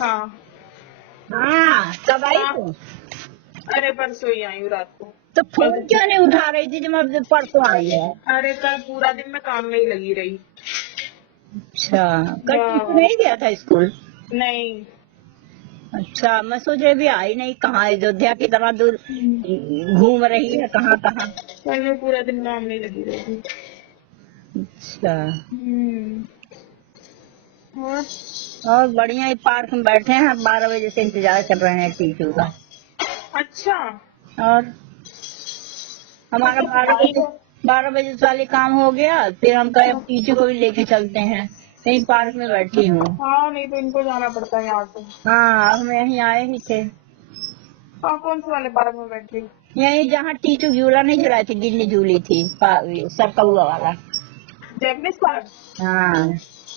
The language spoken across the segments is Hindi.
हाँ हाँ, कब आई हाँ। तू? अरे परसों ही आई हूँ रात को। तो फोन क्यों नहीं उठा रही थी जब अब परसों आई है? अरे कल पूरा दिन मैं काम में ही लगी रही। अच्छा, कल टीचू हाँ, नहीं गया था स्कूल? नहीं। अच्छा, मैं सोच रही भी आई नहीं, कहाँ अयोध्या की तरह दूर घूम रही है, कहाँ कहाँ। कल मैं पूरा दिन काम में ही लगी रही थी। अच्छा, और और बढ़िया, ये पार्क में बैठे हैं, 12 बजे से इंतजार कर रहे हैं टीचू का। अच्छा, और अब हमारा तो पढ़ाई हो। 12 बजे वाले काम हो गया, फिर हम कहे अब टीचू को भी लेके चलते हैं। यही पार्क में बैठी हूँ। हाँ, नहीं तो इनको जाना पड़ता है यहाँ से। हाँ, हम यहीं आए ही थे। हाँ, कौन से वाले पार्क में बैठी? यही जहाँ टीचू झूला नहीं झुलाई थी, गिल्ली झूली थी, सरकौआ वाला। Japanese park. हाँ,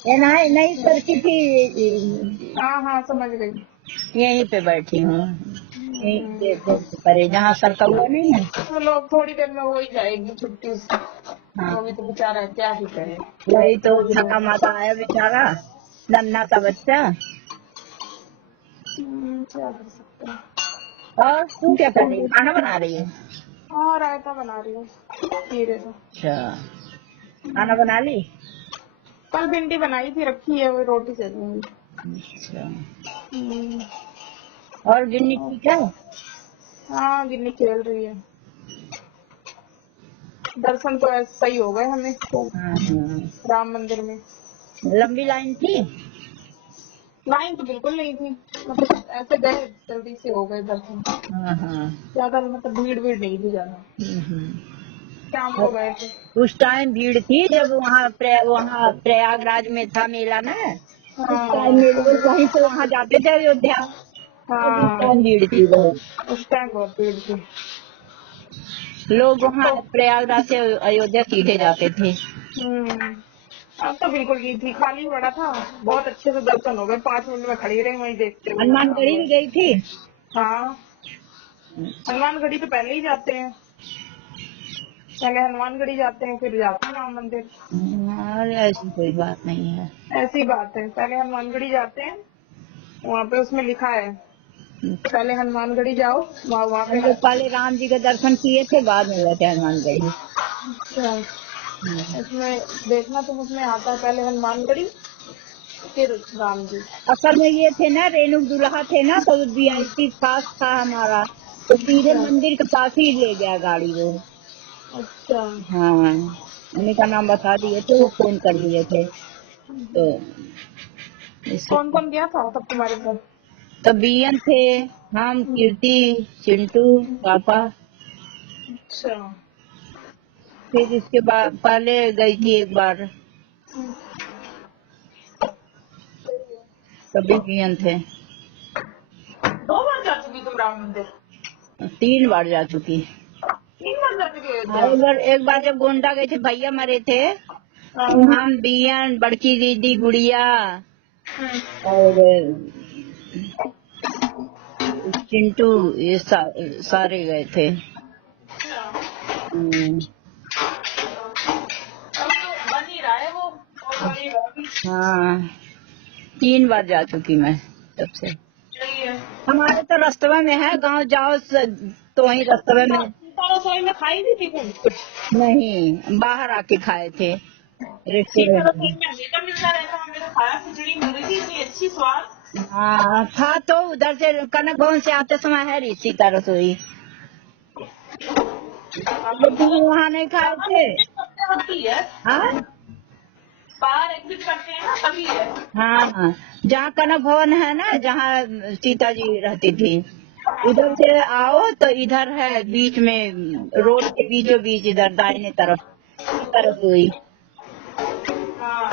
ये नहीं सरकी थी, हाँ हाँ, समझ गई। यहीं पे बैठी हूँ। यहीं हम्म, देखो परे, जहाँ सरकौआ नहीं है। तो लोग थोड़ी देर में हो ही जाएगी छुट्टी से। हाँ, वो भी तो बेचारा क्या ही करे। वही तो थका माता आया बेचारा, नन्हा सा बच्चा। क्या कर सकते हैं। और तू क्या कर रही है? खाना बना रही है? हाँ, रायता बना रही हूँ खीरे का। अच्छा, खाना बना ली? कल भिंडी बनाई थी, रखी है, वो रोटी सेकूंगी। अच्छा, हम्म, और गिन्नी ठीक है? हाँ, गिन्नी खेल रही है। दर्शन तो ऐसे सही हो गए हमें तो, हाँ हाँ, राम मंदिर में। लंबी लाइन थी? लाइन तो बिल्कुल नहीं थी, मतलब ऐसे गए जल्दी से हो गए दर्शन। हाँ हाँ, ज्यादा मतलब भीड़ भीड़ नहीं थी ज्यादा, हम्म। शाम को गए थे। उस टाइम भीड़ थी जब वहाँ प्रयागराज में था मेला ना, उस टाइम में हाँ लोग वहीं से वहाँ जाते थे अयोध्या, तब उस हाँ, टाइम भीड़ थी बहुत। उस टाइम बहुत भीड़ थी। लोग अब वहाँ तो प्रयागराज से अयोध्या सीधे जाते थे। हम्म, अब तो बिल्कुल नहीं थी, खाली पड़ा था। बहुत अच्छे से दर्शन हो गए, 5 मिनट में खड़ी रही वहीं देखते हुए हनुमानगढ़ी भी गई थी? हाँ, हनुमानगढ़ी तो पहले ही जाते हैं। पहले हनुमानगढ़ी जाते हैं, फिर जाते हैं राम मंदिर। अरे ऐसी कोई बात नहीं है। ऐसी बात है, पहले हनुमानगढ़ी जाते हैं। वहाँ पे उसमें लिखा है, पहले हनुमानगढ़ी जाओ, वहाँ वहाँ हम पे। लोग पहले राम जी के दर्शन किए थे, बाद में गए थे हनुमानगढ़ी। अच्छा, इसमें देखना तुम, उसमें आता है पहले हनुमानगढ़ी फिर राम जी। असल में ये थे ना, रेणु दूल्हा थे ना, तो वीआईपी पास था हमारा, तो सीधे अच्छा मंदिर के पास ही ले गया गाड़ी वो। अच्छा। हाँ, उन्हीं का नाम बता दिए थे, वो फोन कर दिए थे, तो इसी। कौन कौन गया था तब तुम्हारे साथ? तो बीएन थे, हम, कीर्ति, चिंटू, पापा। अच्छा, फिर इसके बाद पहले गई थी एक बार, तभी बीएन थे। 2 बार जा चुकी तुम राम मंदिर? 3 बार जा चुकी। 3 बार जा चुकी हो हाँ, अयोध्या? एक बार जब गोंडा गए थे, भैया मरे थे, हाँ, तो हम, बीएन, बड़की दीदी, गुड़िया और चिंटू, ये सारे गए थे। हम्म, अब तो बन ही रहा है वो, और बनेगा भी। हाँ, 3 बार जा चुकी मैं तब से। सही है। हमारे तो रास्ते में है, गांव जाओ तो वही रास्ते में। सीता रसोई में खाई थी कुछ? नहीं, बाहर आके खाए थे सीता रेस्टोरेंट रसोई में। में हमेशा मिलता रहता, हमने तो खाया, खिचड़ी मिल रही थी इतनी अच्छी स्वाद। हाँ, था तो उधर से कनक भवन से आते समय है सीता रसोई, लेकिन वहाँ नहीं खाए थे। होती है, हाँ बाहर एग्जिट करते हैं ना तभी है। हाँ हाँ, जहाँ कनक भवन है ना, जहाँ सीता जी रहती थी, उधर से आओ तो इधर है बीच में, रोड के बीचों बीच, इधर दाहिने तरफ सीता रसोई। हाँ,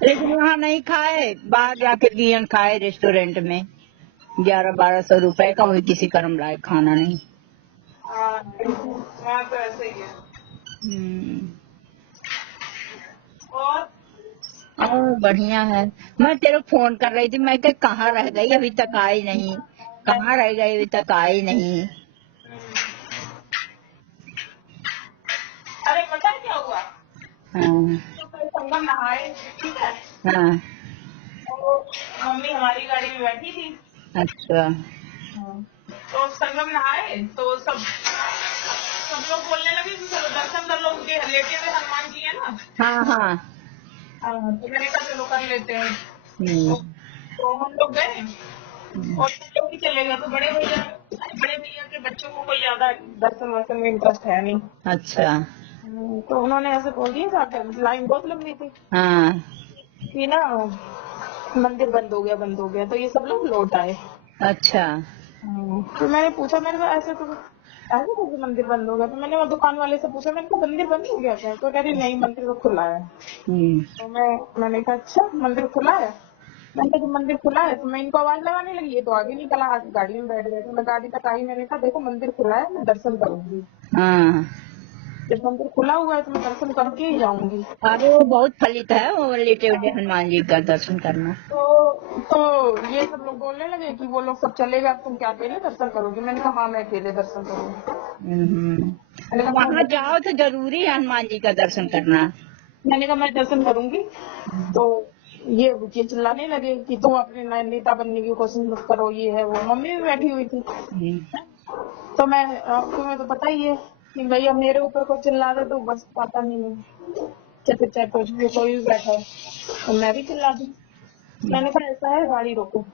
लेकिन वहाँ नहीं खाए, बाहर जाके बियन खाए रेस्टोरेंट में, 1100-1200 रुपए का, वही किसी कर्म लायक खाना नहीं। हाँ, वहाँ तो ऐसे ही है। हम्म, और और बढ़िया है। मैं तेरे को फोन कर रही थी, मैं क्या कहाँ रह गई, अभी तक आई नहीं, कहाँ रह गई, अभी तक आई नहीं। अरे पता है क्या हुआ? हाँ तो कल संगम नहाए, ठीक है, हाँ तो मम्मी हमारी गाड़ी में बैठी थी। अच्छा। तो संगम नहाए तो सब लोग बोलने लगे कि चलो दर्शन कर लो, उनके रिलेटिव में हनुमान जी है ना। हाँ हाँ। तो मैंने कहा चलो कर लेते हैं। हम्म। तो हम लोग गए और सब लोग भी चले गए। तो बड़े भैया के बच्चों को कोई ज्यादा दर्शन वर्शन में इंटरेस्ट है नहीं। अच्छा। तो उन्होंने ऐसे बोल दिया जाकर, लाइन बहुत लंबी थी हाँ। कि ना मंदिर बंद हो गया, तो ये सब लोग लौट आए। अच्छा। तो मैंने पूछा, मैंने कहा ऐसे तो मंदिर बंद हो गया। तो मैंने वो दुकान वाले से पूछा, मैंने कहा मंदिर बंद हो गया क्या? तो कह रही नहीं, मंदिर तो खुला है। तो मैंने कहा अच्छा मंदिर खुला है। मैंने कहा जब मंदिर खुला है तो मैं इनको आवाज लगाने लगी, ये तो आगे निकला, आगे गाड़ी में बैठ गए। तो मैं गाड़ी तक आई, मैंने कहा देखो मंदिर खुला है, मैं दर्शन करूंगी। हाँ। जब मंदिर खुला हुआ है तो मैं दर्शन करके ही जाऊंगी। अरे वो बहुत फलित है, वो लेटे हुए हनुमान जी का दर्शन करना। तो ये सब लोग बोलने लगे कि वो लोग सब चले गए, तुम क्या अकेले दर्शन करोगे? मैंने कहा हाँ मैं अकेले दर्शन करूंगी। मैंने कहा वहाँ जाओ तो जरूरी है हनुमान जी का दर्शन करना। मैंने कहा मैं दर्शन करूंगी। तो ये चिल्लाने लगे कि तुम अपने नेता बनने की कोशिश मत करो, ये है वो। मम्मी भी बैठी हुई थी। तो तुम्हें तो पता ही है कि भैया मेरे ऊपर कोई चिल्ला दे तो बस पता नहीं है, चाहे कुछ भी कोई भी बैठा है तो मैं भी चिल्ला दी। मैंने कहा ऐसा है गाड़ी रोको,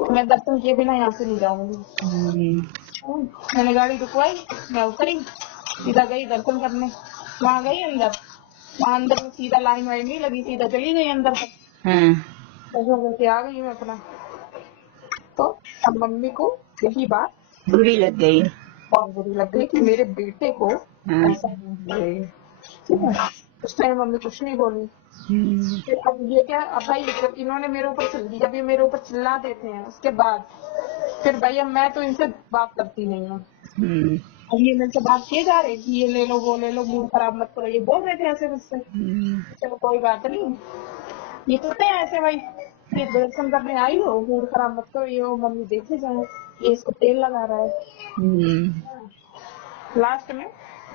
मैं दर्शन किए बिना यहाँ से नहीं जाऊंगी। मैंने गाड़ी रुकवाई, मैं उतरी, सीधा गई दर्शन करने। वहां गई अंदर में सीधा लाइन वाइन नहीं लगी, सीधा चली गई अंदर तक। दर्शन करके आ गई मैं अपना। तो अब मम्मी को यही बात बुरी लग गई। बहुत बुरी लग गई कि मेरे बेटे को ऐसा बोल रहे हैं। ठीक है, उस टाइम मम्मी कुछ नहीं बोली। फिर अब ये क्या, अब भाई जब इन्होंने मेरे ऊपर जब ये मेरे ऊपर चिल्ला देते हैं उसके बाद फिर भैया मैं तो इनसे बात करती नहीं हूँ। अब ये मेरे से बात किए जा रहे कि ये ले लो वो ले लो, मूड खराब मत करो, ये बोल रहे थे ऐसे मुझसे। चलो कोई बात नहीं, ये तो थे ऐसे भाई, ये दर्शन करने आई हो, मूड खराब मत करो, ये वो मम्मी देखे जाए, ये इसको तेल लगा रहा है। लास्ट में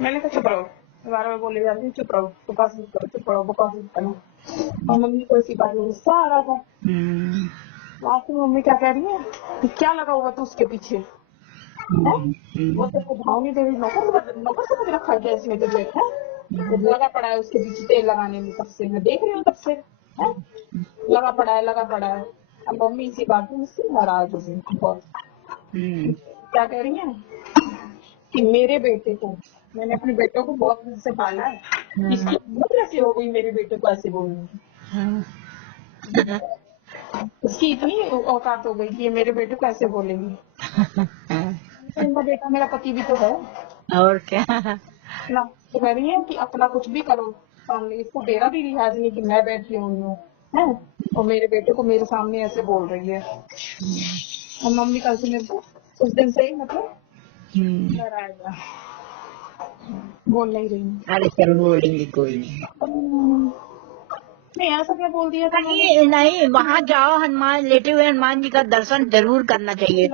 मैंने कहा चुप रहो, बार बार बोले जाती चुप रहो, बकवास मत करो, चुप रहो, बकवास मत करो। और मम्मी को इसी बात में गुस्सा आ रहा था। लास्ट में मम्मी क्या कह रही है कि क्या लगा हुआ तू उसके पीछे, वो तेरे को भावनी देवी नौकर समझ रखा है क्या इसमें तुझे? लगा पड़ा है उसके पीछे तेल लगाने में, तब से मैं देख रही हूँ, तब से लगा पड़ा है। अब मम्मी इसी बात में मुझसे नाराज हो गई बहुत। क्या कह रही है कि मेरे बेटे को, मैंने अपने बेटे को बहुत दिन से पाला है, इसकी हिम्मत कैसे हो गई मेरे बेटे को ऐसे बोलने की? उसकी इतनी औकात हो गई कि ये मेरे बेटे को ऐसे बोलेगी। इनका बेटा मेरा पति भी तो है और क्या ना। तो कह रही है कि अपना कुछ भी करो, सामने इसको मेरा भी लिहाज नहीं कि मैं बैठी हुई हूँ और मेरे बेटे को मेरे सामने ऐसे बोल रही है। और मम्मी कल से मेरे को उस दिन से ही मतलब डराएगा, बोल नहीं रही। अरे चलो बोलेंगे, कोई नहीं। नहीं ऐसा क्या बोल दिया था? नहीं नहीं, वहाँ जाओ, हनुमान लेटे हुए हनुमान जी का दर्शन जरूर करना चाहिए।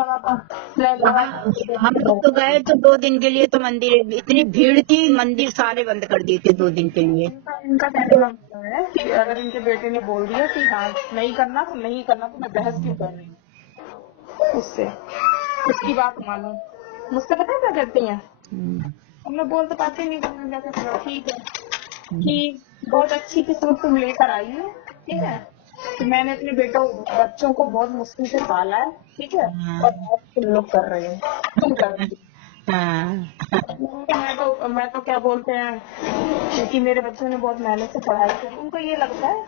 हम लोग तो गए तो 2 दिन के लिए, तो मंदिर इतनी भीड़ थी, मंदिर सारे बंद कर दिए थे 2 दिन के लिए। इनका कहना है कि अगर इनके बेटे ने बोल दिया कि हाँ नहीं करना तो नहीं करना, तो मैं बहस क्यों कर रही हूँ उससे, उसकी बात मानो। मुझसे पता है क्या कहती हैं, हम लोग बोल तो पाते नहीं, ठीक है कि बहुत अच्छी किस्मत तुम लेकर आई हो, ठीक है, कि मैंने अपने बच्चों को बहुत मुश्किल से पाला है, ठीक है, और आज तुम लोग कर रहे हो, तुम कर रही हो। मैं तो क्या बोलते हैं, क्योंकि मेरे बच्चों ने बहुत मेहनत से पढ़ाई करी, उनको ये लगता है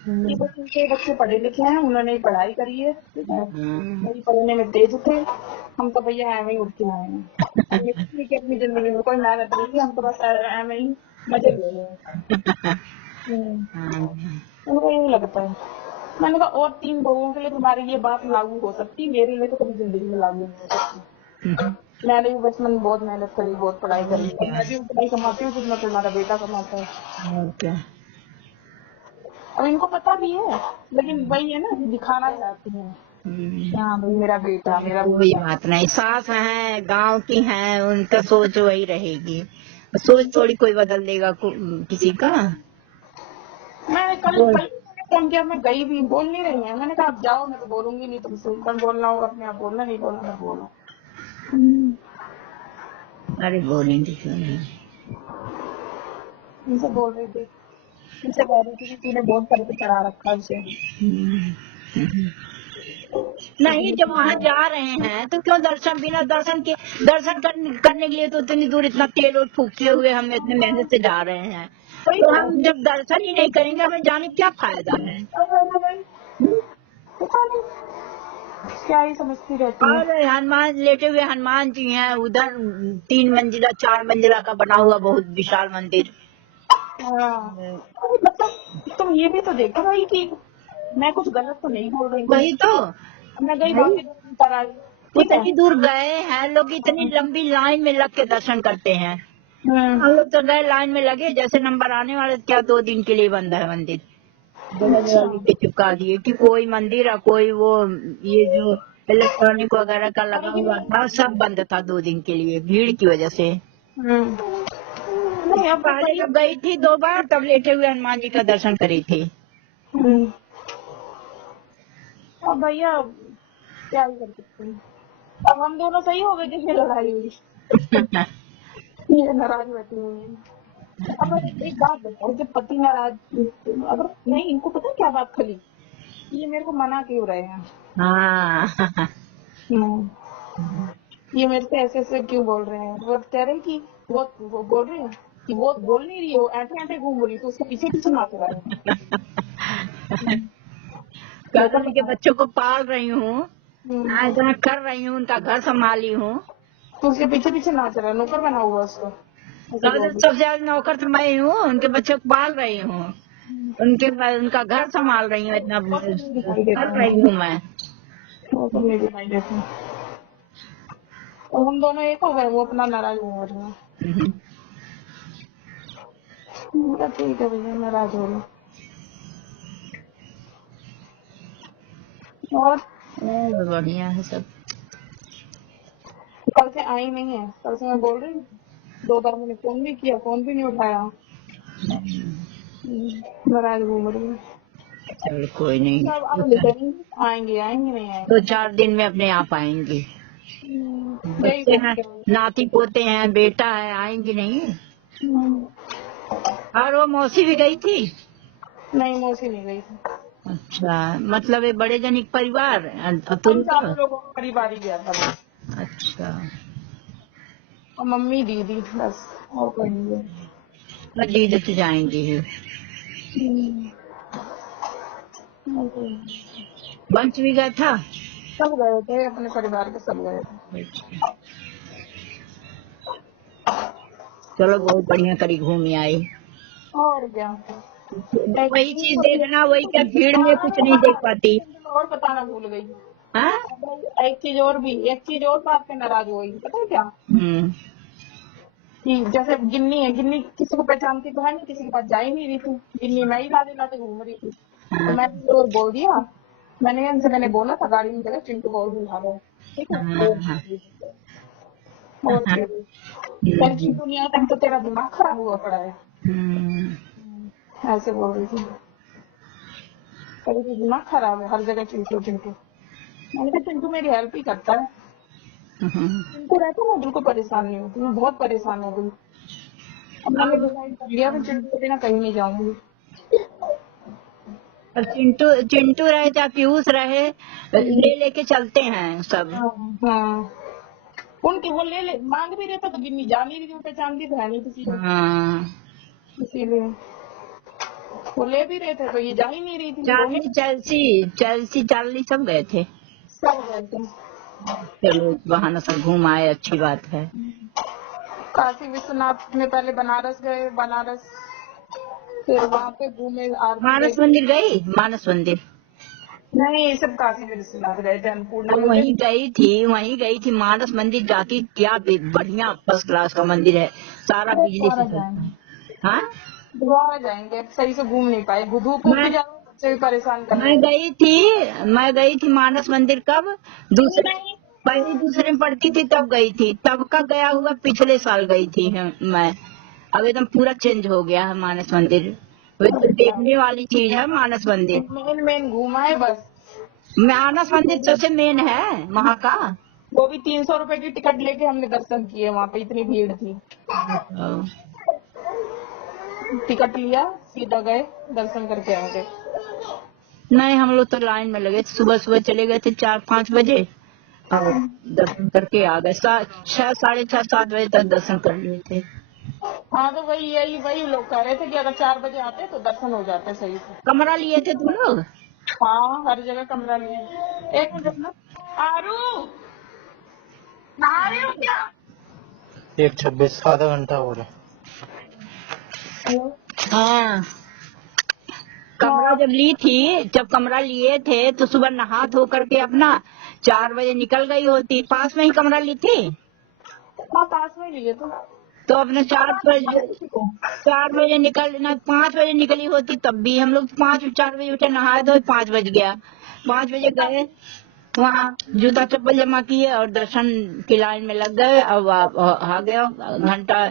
कि बस उनके बच्चे पढ़े लिखे हैं, उन्होंने पढ़ाई करी है, ठीक है, मेरी पढ़ने में तेज थे, हम तो भैया एम ही उठ के आए हैं, अपनी जिंदगी में कोई मेहनत नहीं थी, हम तो बस एम ही मजे ले रहे हैं। उनको यही लगता है। मैंने कहा और 3 लोगों के लिए तुम्हारी ये बात लागू हो सकती, मेरे लिए तो कभी जिंदगी में लागू नहीं हो सकती। मैंने भी बचपन में बहुत मेहनत करी, बहुत पढ़ाई करी, मैं भी उतना ही कमाती हूँ जितना तुम्हारा बेटा कमाता है। और इनको पता भी है, लेकिन वही है ना, दिखाना चाहती है हाँ भाई मेरा बेटा, मेरा कोई बात नहीं, सास है, गांव की है, उनका सोच वही रहेगी, सोच थोड़ी कोई बदल देगा किसी का। मैं कल फोन किया, मैं गई भी, बोल नहीं रही है। मैंने कहा आप जाओ, मैं तो बोलूंगी नहीं तुमसे, कल बोलना होगा अपने आप बोलना, नहीं बोलना मैं बोलो। अरे बोलेंगे क्यों नहीं। उनसे बोल रही थी, उनसे कह रही थी कि तूने बहुत सर पे चढ़ा रखा है उसे। नहीं, जब वहाँ जा रहे हैं तो क्यों दर्शन, बिना दर्शन के, दर्शन करने के लिए तो इतनी दूर इतना तेल और फूकते हुए हम इतने मेहनत से जा रहे हैं, तो हम जब दर्शन ही नहीं करेंगे हमें जाने क्या फायदा है। पता नहीं क्या ही समझती रहती है। और हनुमान, लेटे हुए हनुमान जी हैं उधर, 3 मंजिला 4 मंजिला का बना हुआ बहुत विशाल मंदिर। हाँ, अरे मतलब तुम ये भी तो देखो भाई कि मैं कुछ गलत तो नहीं बोल रही हूँ। वही तो मैं गई भाई, बाकी दर्शन कर आई, ठीक है। इतनी दूर गए हैं लोग, इतनी लंबी लाइन में लग के दर्शन करते हैं। हम्म, हम लोग तो गए लाइन में लगे, जैसे नंबर आने वाले, क्या 2 दिन के लिए बंद है मंदिर, जगह जगह लिख के चिपका दिए कि कोई मंदिर और कोई वो, ये जो इलेक्ट्रॉनिक वगैरह का लगा हुआ था सब बंद था 2 दिन के लिए, भीड़ की वजह से। नहीं अब पहले जब गई थी 2 बार, तब लेटे हुए हनुमान जी का दर्शन करी थी। अब भैया क्या ही कर सकते हैं। अब हम दोनों सही हो गए, जिसमें लड़ाई हुई, ये नाराज बैठी हुई है। अब एक बात बताओ, जब पति नाराज, अगर नहीं, इनको पता है क्या बात खली, ये मेरे को मना क्यों रहे हैं। हाँ। ये मेरे से ऐसे ऐसे क्यों बोल रहे हैं। वो कह रहे हैं कि वो बोल रहे हैं कि वो बोल नहीं रही है, वो ऐसे ऐसे घूम रही, तो उसके पीछे पीछे नाच रहा है। कहता है कि बच्चों को पाल रही हूँ, इतना कर रही हूँ, उनका घर संभाली हूँ, तो उसके पीछे पीछे नाच रहा है, नौकर बना हुआ उसको, ऐसे बोल सबसे ज्यादा नौकर तो मैं ही हूँ, उनके बच्चों को पाल रही हूँ, उनका घर संभाल रही हूँ, इतना कर रही हूँ मैं। वो सब नहीं दिखाई देते। और हम दोनों एक हो गए, वो अपना नाराज हो रहे हैं। ठीक है भैया, नाराज हो रहे। और बढ़िया है सब। कल से आई नहीं है, कल से मैं बोल रही हूँ, 2 बार मैंने फोन भी किया, फोन भी नहीं उठाया। नाराज घूम रही है। चलो कोई नहीं, सब अब निकलेंगे, आएंगे आएंगे नहीं आएंगे। 2-4 दिन में अपने आप आएंगे। यही बच्चे हैं, करते नाती पोते हैं, बेटा है, आएंगे नहीं। हैं। और वो मौसी भी गई थी। नहीं, मौसी नहीं गई थी। अच्छा, मतलब ये बड़े जनिक परिवार, हम तुम तो। चारों लोगों का परिवार ही गया था बस। अच्छा, और मम्मी दीदी बस, और कोई नहीं गया। दीदी तो जाएंगी ही। और कोई नहीं। बंच भी गया था। सब गए थे, अपने परिवार के सब गए थे। चलो बहुत बढ़िया करी, घूम आई। और क्या। वही चीज देखना, वही क्या भीड़ में कुछ नहीं देख पाती। और बताना भूल गई। हाँ। एक चीज और भी, एक चीज और बात पे नाराज हो गई, पता है क्या, कि जैसे गिन्नी है, गिन्नी किसी को पहचानती तो है नहीं, किसी के पास जा ही नहीं रही थी, गिन्नी मैं ही लाते लाते घूम रही थी। तो मैंने और बोल दिया, मैंने इनसे, मैंने बोला था गाड़ी में जगह चिंटू को और बुला लो, ठीक है। और कल चिंटू नहीं आया तो तेरा दिमाग खराब हुआ पड़ा है, ऐसे बोल रही थी। कभी तो दिमाग खराब है, हर जगह चिंटू चिंटू। मैंने कहा चिंटू मेरी हेल्प ही करता है, चिंटू रहता है ना, बिल्कुल परेशान नहीं होती, मैं बहुत परेशान हो गई। अब मैंने डिसाइड कर लिया, मैं चिंटू के बिना कहीं नहीं जाऊंगी। और चिंटू चिंटू रहे चाहे पीयूष रहे, ले लेके चलते हैं सब। हाँ, उनके वो ले मांग भी रहता तो गिन्नी जा नहीं रही थी, पहचानती तो है नहीं किसी को, इसीलिए वो ले भी रहे थे तो ये जा ही नहीं रही थी। चार्ली, चार्ली सब गए थे। सब गए थे। चलो बहाना सब घूम आए, अच्छी बात है। काशी विश्वनाथ में पहले बनारस गए, बनारस फिर वहाँ पे घूमे, मानस मंदिर गई, मानस मंदिर नहीं, सब काशी विश्वनाथ गए थे, अन्नपूर्णा वहीं गई थी मानस मंदिर जाती, क्या बढ़िया फर्स्ट क्लास का मंदिर है, सारा बिजली से चलता है। हाँ, दोबारा जाएंगे, सही से घूम नहीं पाए, धूप भी जा रहा है, बच्चे भी परेशान कर रहे हैं। मैं गई थी मानस मंदिर कब, पहली दूसरे में पढ़ती थी तब गई थी, तब का गया हुआ पिछले साल गई थी मैं। अब एकदम पूरा चेंज हो गया है मानस मंदिर, वो तो देखने वाली चीज है मानस मंदिर। मेन मेन घूमा है बस। मानस मंदिर सबसे मेन है वहाँ का। वो भी 300 रुपए की टिकट लेके हमने दर्शन किए, वहाँ पे इतनी भीड़ थी। टिकट लिया, सीधा गए, दर्शन करके आ गए। नहीं, हम लोग तो लाइन में लगे, सुबह सुबह चले गए थे 4-5 बजे और दर्शन करके आ गए। 6, 6:30, 7 बजे तक दर्शन कर लिए थे। हाँ तो वही लोग कह रहे थे कि अगर 4 बजे आते तो दर्शन हो जाते सही से। कमरा लिए थे तुम लोग? हाँ, हर जगह कमरा लिया। एक मिनट ना, आरू नहा रही हो क्या? 1:26 आधा घंटा हो रहा। हाँ, कमरा जब कमरा लिए थे तो सुबह नहा धो करके अपना 4 बजे निकल गई होती। पास में ही कमरा ली थी। हाँ, पास में लिए तो अपने 4 बजे निकलना, 5 बजे निकली होती तब भी हम लोग 4 बजे उठे, नहाए धोए, 5 बज गया। 5 बजे गए, वहाँ जूता चप्पल जमा किए और दर्शन की लाइन में लग गए। अब आ गया घंटा,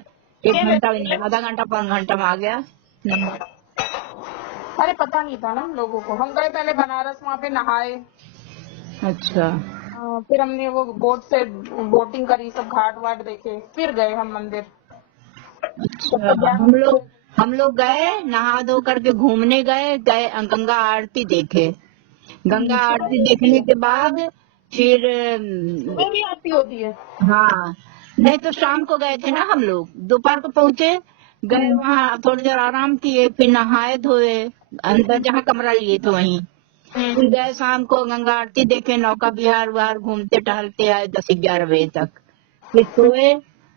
1 घंटा भी नहीं, आधा घंटा 5 घंटा में आ गया नंबर। अरे पता नहीं था ना हम लोगों को। हम गए पहले बनारस, वहाँ पे नहाए। अच्छा, फिर हमने वो बोट से बोटिंग करी, सब घाट वाट देखे, फिर गए हम मंदिर। अच्छा। हम लोग गए, नहा धो करके घूमने गए गंगा आरती देखे। गंगा आरती देखने के बाद फिर वो भी आरती होती है। हाँ, नहीं तो शाम को गए थे ना हम लोग, दोपहर को पहुँचे, गए वहाँ थोड़ी देर आराम किए, फिर नहाए धोए अंदर जहाँ कमरा लिए थे वहीं। फिर गए शाम को गंगा आरती देखे, नौका विहार वहार घूमते टहलते आए 10-11 बजे तक। फिर सोए,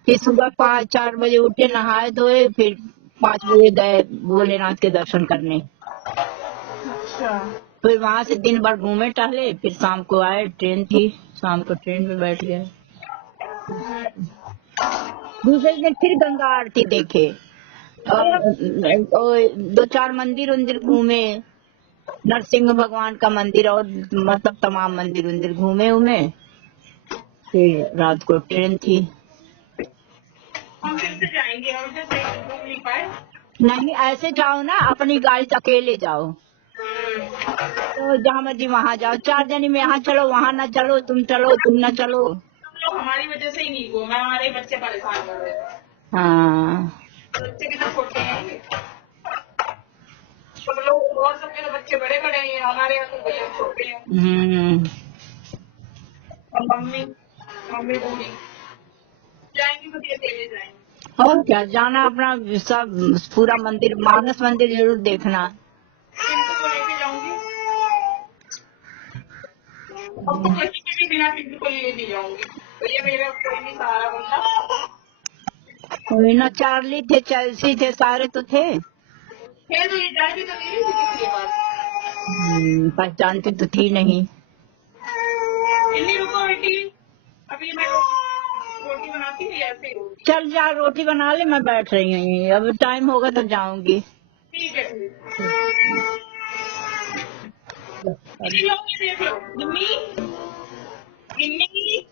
फिर सुबह 5-4 बजे उठे, नहाए धोए, फिर 5 बजे गए भोलेनाथ के दर्शन करने। अच्छा। फिर वहाँ से दिन भर घूमे टहले, फिर शाम को आए, ट्रेन थी, शाम को ट्रेन में बैठ गए। दूसरे दिन फिर गंगा आरती देखे और 2-4 मंदिर उंदिर घूमे, नरसिंह भगवान का मंदिर और मतलब तमाम मंदिर उंदिर घूमे उमे। फिर रात को ट्रेन थी। हम फिर से जाएंगे, हम फिर से घूम नहीं पाए। नहीं, ऐसे जाओ ना, अपनी गाड़ी से अकेले जाओ तो जहाँ मर्जी वहाँ जाओ। 4 जनी में यहाँ चलो, वहाँ न चलो, तुम न चलो। लोग हमारी वजह से ही नहीं घूमे, हमारे बच्चे परेशान कर रहे थे। हाँ, बच्चे कितना छोटे हैं, सब लोग और सबके तो बच्चे बड़े बड़े हैं, हमारे यहाँ तो भैया छोटे हैं। और मम्मी मम्मी बूढ़ी जाएंगी तो अकेले जाएंगे। और क्या, जाना अपना सब पूरा मंदिर, मानस मंदिर जरूर देखना। पिंटू को लेके जाऊंगी, अब तो कहीं पे भी बिना पिंटू को ले नहीं जाऊंगी, तो ये मेरा कोई नहीं सहारा बनता। कोई ना, चार्ली थे, चेल्सी थे, सारे तो थे। तो ये जाए भी तो नहीं रही थी किसी के पास। पहचानती तो थी नहीं। इतनी रुको बेटी, अभी मैं रोटी बनाती हूँ, ऐसे ही होगी। चल जा, रोटी बना ले, मैं बैठ रही हूँ, अब टाइम होगा तो जाऊंगी। ठीक है, देख लो गिन्नी गिन्नी